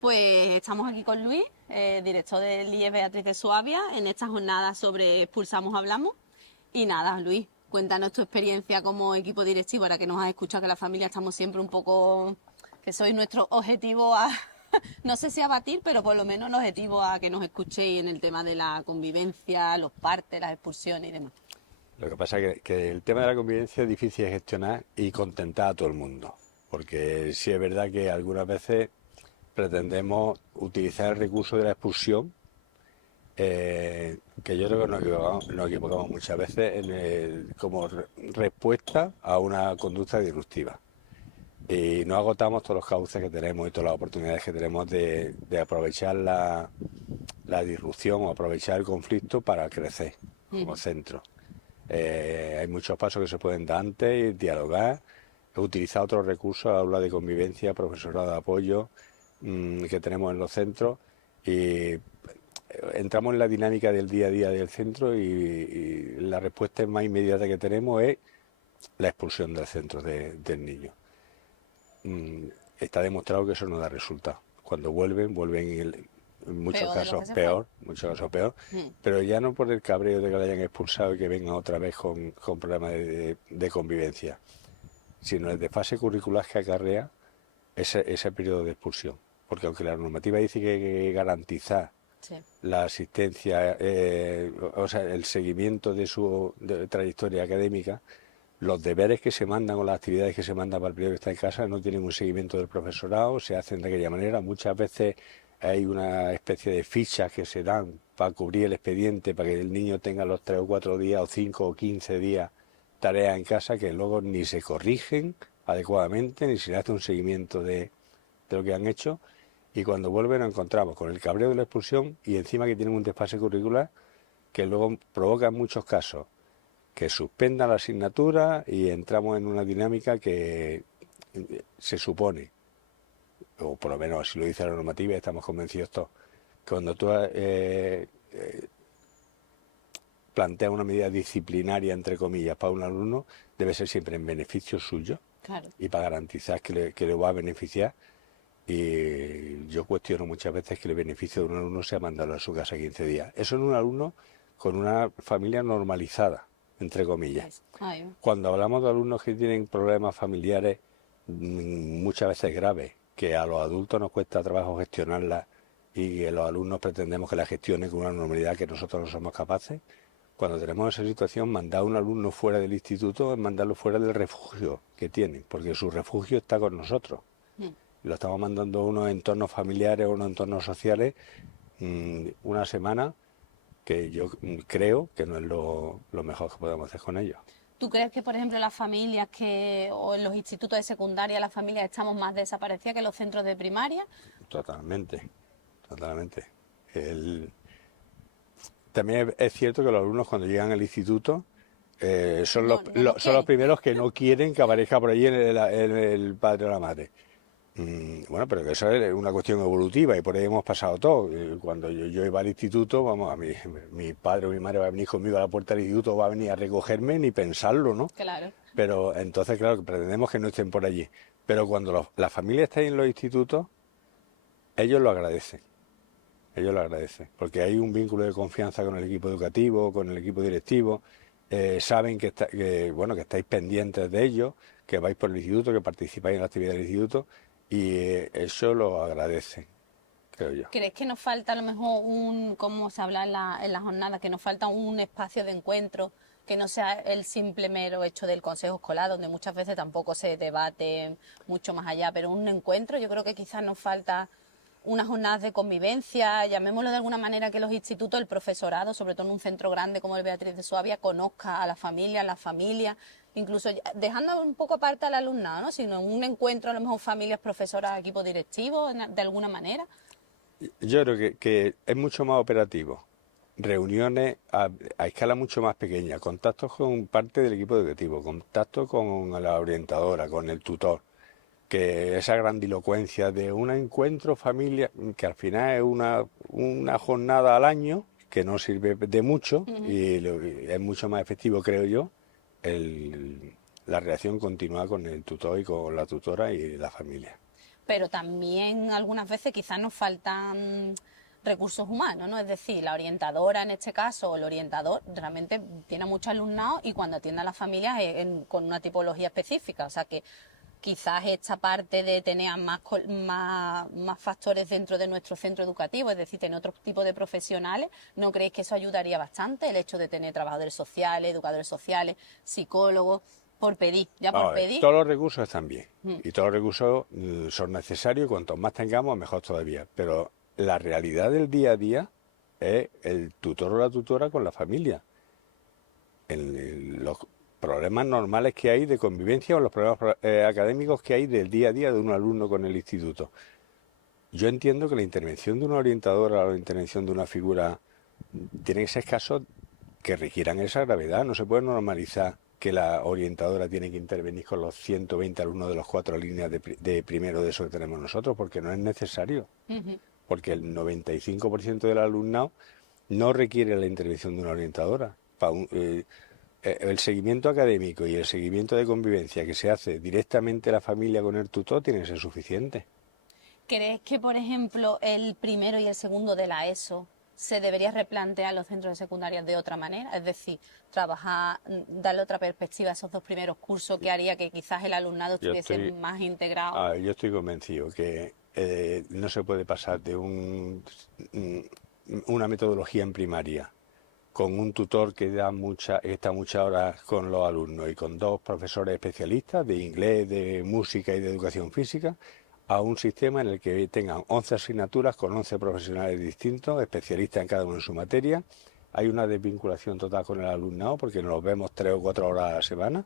Pues estamos aquí con Luis, director del IES Beatriz de Suabia, en esta jornada sobre Expulsamos Hablamos. Y nada, Luis, cuéntanos tu experiencia como equipo directivo, ahora que nos has escuchado que la familia estamos siempre un poco, que sois nuestro objetivo a, no sé si a batir, pero por lo menos el objetivo a que nos escuchéis en el tema de la convivencia, los partes, las expulsiones y demás. Lo que pasa es que el tema de la convivencia es difícil de gestionar y contentar a todo el mundo, porque sí es verdad que algunas veces pretendemos utilizar el recurso de la expulsión, que yo creo que nos equivocamos muchas veces como respuesta a una conducta disruptiva. Y no agotamos todos los cauces que tenemos y todas las oportunidades que tenemos de aprovechar la disrupción o aprovechar el conflicto para crecer como centro. Hay muchos pasos que se pueden dar antes, dialogar, utilizar otros recursos, aula de convivencia, profesorado de apoyo que tenemos en los centros y entramos en la dinámica del día a día del centro y la respuesta más inmediata que tenemos es la expulsión del centro del niño. Está demostrado que eso no da resultado. Cuando vuelven en muchos casos peor, pero ya no por el cabreo de que lo hayan expulsado y que vengan otra vez con problemas de convivencia, sino el desfase curricular que acarrea ese periodo de expulsión. Porque aunque la normativa dice que hay que garantizar la asistencia, o sea, el seguimiento de su trayectoria académica, los deberes que se mandan o las actividades que se mandan para el periodo que está en casa no tienen un seguimiento del profesorado, se hacen de aquella manera. Muchas veces hay una especie de fichas que se dan para cubrir el expediente, para que el niño tenga los 3 o 4 días o 5 o 15 días tareas en casa que luego ni se corrigen adecuadamente, ni se le hace un seguimiento de lo que han hecho. Y cuando vuelven nos encontramos con el cabreo de la expulsión y encima que tienen un desfase curricular que luego provoca en muchos casos que suspendan la asignatura y entramos en una dinámica que se supone, o por lo menos así lo dice la normativa y estamos convencidos todos, que cuando tú planteas una medida disciplinaria, entre comillas, para un alumno, debe ser siempre en beneficio suyo. Claro. Y para garantizar que le va a beneficiar. Y yo cuestiono muchas veces que el beneficio de un alumno sea mandarlo a su casa 15 días. Eso en un alumno con una familia normalizada, entre comillas. Cuando hablamos de alumnos que tienen problemas familiares muchas veces graves, que a los adultos nos cuesta trabajo gestionarlas y que los alumnos pretendemos que la gestionen con una normalidad que nosotros no somos capaces, cuando tenemos esa situación, mandar a un alumno fuera del instituto es mandarlo fuera del refugio que tienen, porque su refugio está con nosotros. Lo estamos mandando a unos entornos familiares o unos entornos sociales una semana que yo creo que no es lo mejor que podemos hacer con ellos. ¿Tú crees que, por ejemplo, las familias o en los institutos de secundaria, las familias estamos más desaparecidas que en los centros de primaria? Totalmente, totalmente. También es cierto que los alumnos cuando llegan al instituto son los primeros que no quieren que aparezca por allí el padre o la madre. Bueno, pero que eso es una cuestión evolutiva y por ahí hemos pasado todo. Cuando yo iba al instituto, vamos, mi padre o mi madre va a venir conmigo a la puerta del instituto, va a venir a recogerme, ni pensarlo, ¿no? Claro. Pero entonces, claro, pretendemos que no estén por allí. Pero cuando la familia está en los institutos, ellos lo agradecen. Ellos lo agradecen, porque hay un vínculo de confianza con el equipo educativo, con el equipo directivo, saben que estáis pendientes de ellos, que vais por el instituto, que participáis en la actividad del instituto, y eso lo agradecen, creo yo. ¿Crees que nos falta a lo mejor como se habla en la jornada, que nos falta un espacio de encuentro, que no sea el simple mero hecho del consejo escolar, donde muchas veces tampoco se debate mucho más allá, pero un encuentro? Yo creo que quizás nos falta unas jornadas de convivencia, llamémoslo de alguna manera, que los institutos, el profesorado, sobre todo en un centro grande como el Beatriz de Suabia, conozca a las familias, incluso dejando un poco aparte al alumnado, ¿no? Sino un encuentro, a lo mejor familias, profesoras, equipos directivos, de alguna manera. Yo creo que es mucho más operativo. Reuniones a escala mucho más pequeña, contactos con parte del equipo educativo, contactos con la orientadora, con el tutor, que esa grandilocuencia de un encuentro familiar, que al final es una jornada al año, que no sirve de mucho y es mucho más efectivo, creo yo, la relación continua con el tutor y con la tutora y la familia. pero también algunas veces quizás nos faltan recursos humanos, ¿no? Es decir, la orientadora en este caso, o el orientador, realmente tiene mucho alumnado y cuando atiende a las familias con una tipología específica, o sea que quizás esta parte de tener más factores dentro de nuestro centro educativo, es decir, tener otro tipo de profesionales, ¿no creéis que eso ayudaría bastante? El hecho de tener trabajadores sociales, educadores sociales, psicólogos, por pedir, ya por pedir. Todos los recursos están bien y todos los recursos son necesarios y cuantos más tengamos, mejor todavía. Pero la realidad del día a día es el tutor o la tutora con la familia. Los problemas normales que hay de convivencia o los problemas académicos que hay del día a día de un alumno con el instituto. Yo entiendo que la intervención de una orientadora o la intervención de una figura tiene que ser casos que requieran esa gravedad. No se puede normalizar que la orientadora tiene que intervenir con los 120 alumnos de las 4 líneas de primero de eso que tenemos nosotros, porque no es necesario. Porque el 95% del alumnado no requiere la intervención de una orientadora. El seguimiento académico y el seguimiento de convivencia que se hace directamente la familia con el tutor tiene que ser suficiente. ¿Crees que, por ejemplo, el primero y el segundo de la ESO se debería replantear los centros de secundaria de otra manera? Es decir, trabajar, darle otra perspectiva a esos 2 primeros cursos que haría que quizás el alumnado estuviese más integrado. Yo estoy convencido que no se puede pasar de una metodología en primaria con un tutor que está muchas horas con los alumnos y con 2 profesores especialistas de inglés, de música y de educación física, a un sistema en el que tengan 11 asignaturas con 11 profesionales distintos, especialistas en cada uno de su materia. Hay una desvinculación total con el alumnado porque nos vemos 3 o 4 horas a la semana.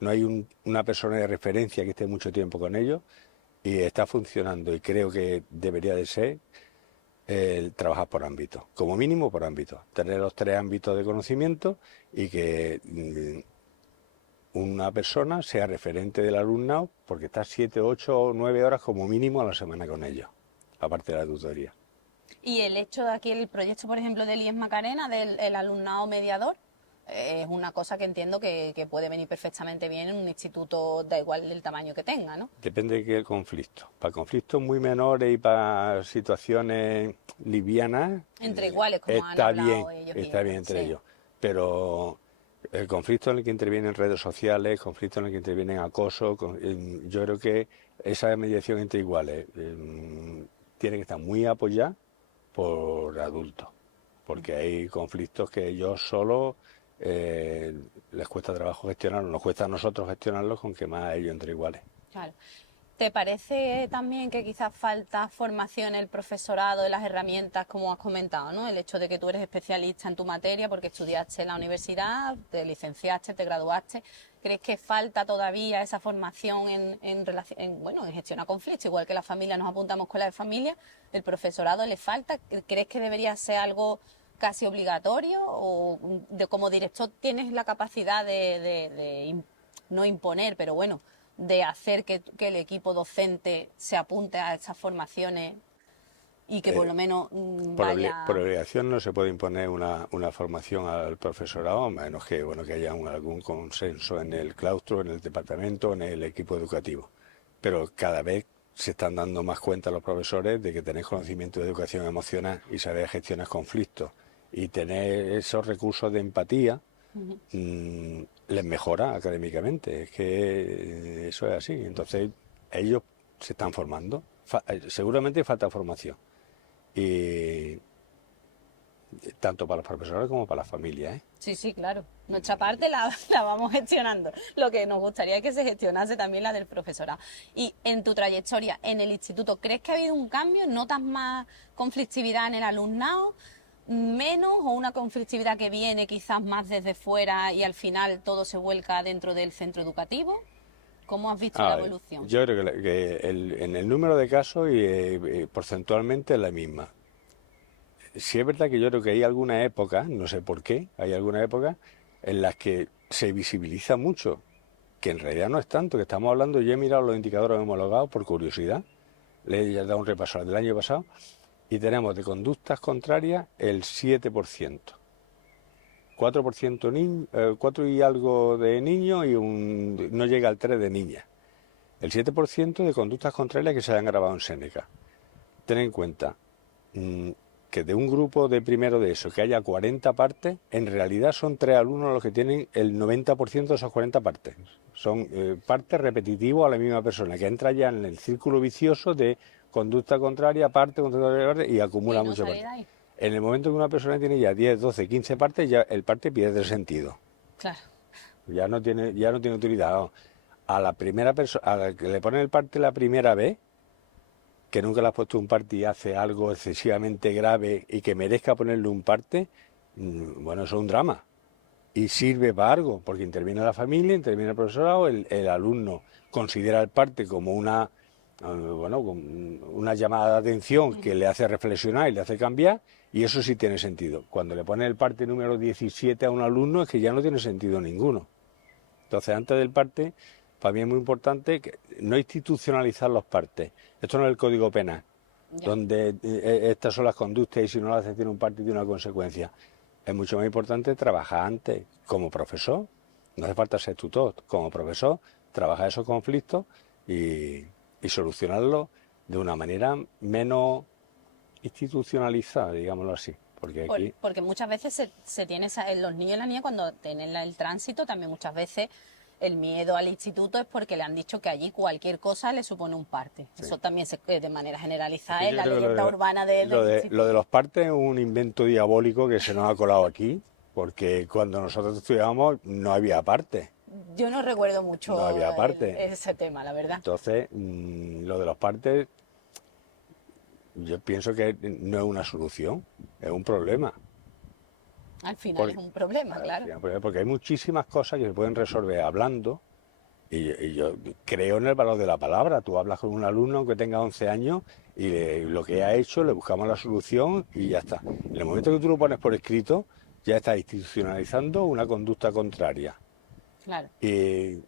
No hay una persona de referencia que esté mucho tiempo con ellos y está funcionando y creo que debería de ser el trabajar por ámbito, como mínimo por ámbito, tener los 3 ámbitos de conocimiento y que una persona sea referente del alumnado porque está 7, 8 o 9 horas como mínimo a la semana con ellos, aparte de la tutoría. Y el hecho de aquí, el proyecto, por ejemplo, del IES Macarena, del alumnado mediador, es una cosa que entiendo que puede venir perfectamente bien en un instituto, da igual del tamaño que tenga, ¿no? Depende de qué conflicto. Para conflictos muy menores y para situaciones livianas... Entre iguales, como han hablado ellos. Está bien entre ellos. Pero el conflicto en el que intervienen redes sociales, conflicto en el que intervienen acoso, yo creo que esa mediación entre iguales tiene que estar muy apoyada por adultos. Porque hay conflictos que ellos solo... les cuesta trabajo gestionarlos, nos cuesta a nosotros gestionarlos con que más a ellos entre iguales. Claro. ¿Te parece también que quizás falta formación en el profesorado, en las herramientas, como has comentado, ¿no? El hecho de que tú eres especialista en tu materia porque estudiaste en la universidad, te licenciaste, te graduaste. ¿Crees que falta todavía esa formación en gestión a conflictos? Igual que la familia nos apuntamos con la de familia, ¿el profesorado le falta? ¿Crees que debería ser algo casi obligatorio o como director tienes la capacidad de no imponer, pero bueno, de hacer que el equipo docente se apunte a estas formaciones y que por lo menos vaya... Por obligación no se puede imponer una formación al profesorado, a menos que haya algún consenso en el claustro, en el departamento, en el equipo educativo. Pero cada vez se están dando más cuenta los profesores de que tener conocimiento de educación emocional y saber gestionar conflictos y tener esos recursos de empatía les mejora académicamente. Es que eso es así. Entonces ellos se están formando. Seguramente falta formación. Y tanto para los profesores como para las familias, ¿eh? Sí, claro. Nuestra parte la vamos gestionando. Lo que nos gustaría es que se gestionase también la del profesorado. Y en tu trayectoria en el instituto, ¿crees que ha habido un cambio? ¿Notas más conflictividad en el alumnado? ¿Menos o una conflictividad que viene quizás más desde fuera y al final todo se vuelca dentro del centro educativo? ¿Cómo has visto la evolución? Yo creo que en el número de casos y porcentualmente es la misma. Sí es verdad que yo creo que hay alguna época, no sé por qué, hay alguna época en las que se visibiliza mucho, que en realidad no es tanto, que estamos hablando, yo he mirado los indicadores homologados por curiosidad, le he dado un repaso al del año pasado, y tenemos de conductas contrarias el 7%. 4% 4 y algo de niños y no llega al 3 de niñas. el 7% de conductas contrarias que se hayan grabado en Séneca. Ten en cuenta que de un grupo de primero de eso, que haya 40 partes, en realidad son 3 alumnos los que tienen el 90% de esas 40 partes. Son partes repetitivas a la misma persona, que entra ya en el círculo vicioso de conducta contraria, parte, y acumula muchas partes. En el momento que una persona tiene ya 10, 12, 15 partes, ya el parte pierde sentido. Claro. Ya no tiene utilidad. No. A la primera persona, a la que le ponen el parte la primera vez, que nunca le has puesto un parte y hace algo excesivamente grave y que merezca ponerle un parte, bueno, eso es un drama. Y sirve para algo, porque interviene la familia, interviene el profesorado, el alumno considera el parte como una llamada de atención que le hace reflexionar y le hace cambiar, y eso sí tiene sentido. Cuando le pone el parte número 17 a un alumno es que ya no tiene sentido ninguno. Entonces, antes del parte, para mí es muy importante que no institucionalizar los partes. Esto no es el Código Penal, donde estas son las conductas y si no las haces tiene un parte y tiene una consecuencia. Es mucho más importante trabajar antes como profesor, no hace falta ser tutor, como profesor, trabajar esos conflictos y solucionarlos de una manera menos institucionalizada, digámoslo así. Porque muchas veces se tiene los niños y las niñas cuando tienen el tránsito, también muchas veces el miedo al instituto es porque le han dicho que allí cualquier cosa le supone un parte. Sí. Eso también de manera generalizada es la leyenda urbana del instituto. Lo de los partes es un invento diabólico que se nos ha colado aquí, porque cuando nosotros estudiábamos no había partes. Yo no recuerdo mucho no había parte. Ese tema, la verdad. Entonces, lo de los partes, yo pienso que no es una solución, es un problema. Al final es un problema, claro. Porque hay muchísimas cosas que se pueden resolver hablando, y yo creo en el valor de la palabra. Tú hablas con un alumno aunque tenga 11 años y lo que ha hecho, le buscamos la solución y ya está. En el momento que tú lo pones por escrito, ya estás institucionalizando una conducta contraria. Claro. Y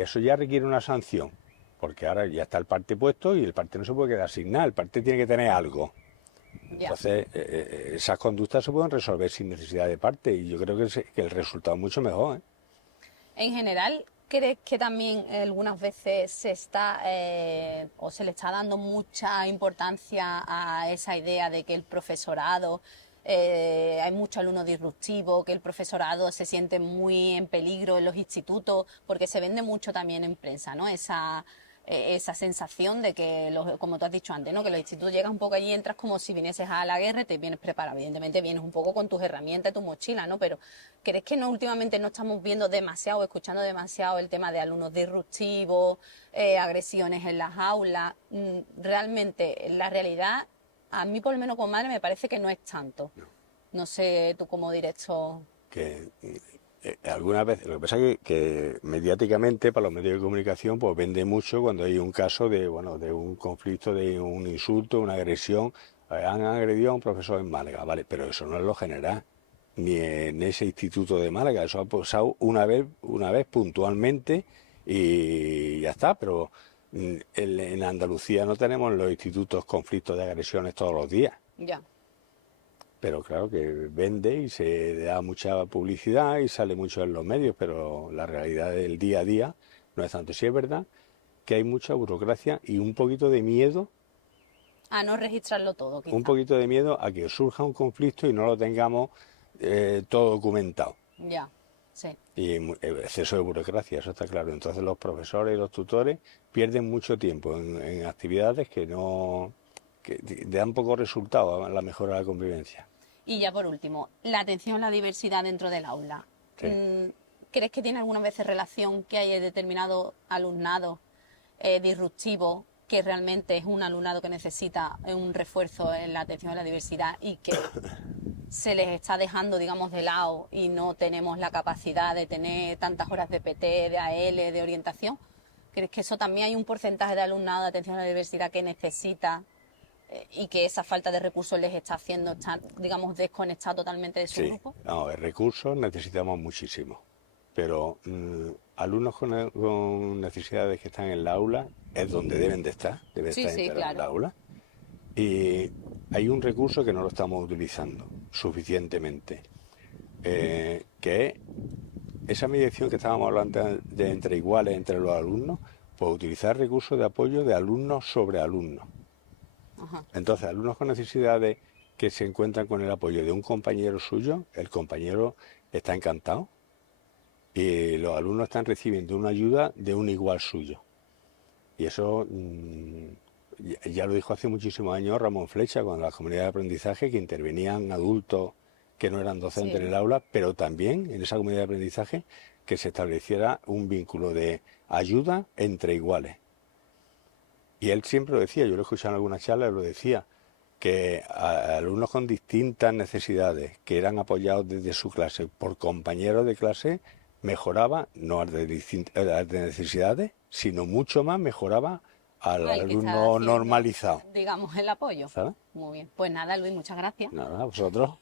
eso ya requiere una sanción, porque ahora ya está el parte puesto y el parte no se puede quedar sin nada, el parte tiene que tener algo. Entonces, esas conductas se pueden resolver sin necesidad de parte y yo creo que el resultado es mucho mejor. En general, ¿crees que también algunas veces se está o se le está dando mucha importancia a esa idea de que el profesorado, hay muchos alumnos disruptivos, que el profesorado se siente muy en peligro en los institutos, porque se vende mucho también en prensa, ¿no? Esa sensación de que, como tú has dicho antes, ¿no? Que los institutos llegas un poco allí, entras como si vinieses a la guerra y te vienes preparado. Evidentemente vienes un poco con tus herramientas, tu mochila, ¿no? Pero ¿crees que últimamente no estamos viendo demasiado, escuchando demasiado el tema de alumnos disruptivos, agresiones en las aulas? Realmente, en la realidad, a mí por lo menos como madre me parece que no es tanto. No sé tú como director. Algunas veces, lo que pasa es que mediáticamente para los medios de comunicación pues vende mucho cuando hay un caso de un conflicto, de un insulto, una agresión. Han agredido a un profesor en Málaga, vale, pero eso no es lo general, ni en ese instituto de Málaga. Eso ha pasado una vez puntualmente y ya está. Pero en Andalucía no tenemos en los institutos conflictos de agresiones todos los días. Ya. Pero claro que vende y se da mucha publicidad y sale mucho en los medios, pero la realidad del día a día no es tanto. Sí es verdad que hay mucha burocracia y un poquito de miedo. A no registrarlo todo, quizá. Un poquito de miedo a que surja un conflicto y no lo tengamos todo documentado. Ya, sí. Y exceso de burocracia, eso está claro. Entonces los profesores y los tutores pierden mucho tiempo en actividades que dan poco resultado a la mejora de la convivencia. Y ya por último, la atención a la diversidad dentro del aula. Sí. ¿Crees que tiene alguna vez relación que hay determinado alumnado disruptivo que realmente es un alumnado que necesita un refuerzo en la atención a la diversidad y que se les está dejando, digamos, de lado y no tenemos la capacidad de tener tantas horas de PT, de AL, de orientación? ¿Crees que eso también hay un porcentaje de alumnado de atención a la diversidad que necesita y que esa falta de recursos les está haciendo estar, digamos, desconectado totalmente de su grupo? No, recursos necesitamos muchísimo, pero alumnos con necesidades que están en la aula es donde deben de estar, claro. En la aula. Y hay un recurso que no lo estamos utilizando suficientemente, que es esa mediación que estábamos hablando de entre iguales, entre los alumnos. Pues utilizar recursos de apoyo de alumnos sobre alumnos. Ajá. Entonces, alumnos con necesidades que se encuentran con el apoyo de un compañero suyo, el compañero está encantado y los alumnos están recibiendo una ayuda de un igual suyo. Y eso ya lo dijo hace muchísimos años Ramón Flecha, con las comunidades de aprendizaje, que intervenían adultos que no eran docentes Sí. en el aula, pero también en esa comunidad de aprendizaje que se estableciera un vínculo de ayuda entre iguales. Y él siempre lo decía, yo lo he escuchado en algunas charlas, lo decía, que a alumnos con distintas necesidades que eran apoyados desde su clase por compañeros de clase mejoraba, no al de necesidades, sino mucho más mejoraba al Al que está alumno haciendo, normalizado. digamos, el apoyo. ¿Sabes? Muy bien. Pues nada, Luis, muchas gracias. Nada, vosotros.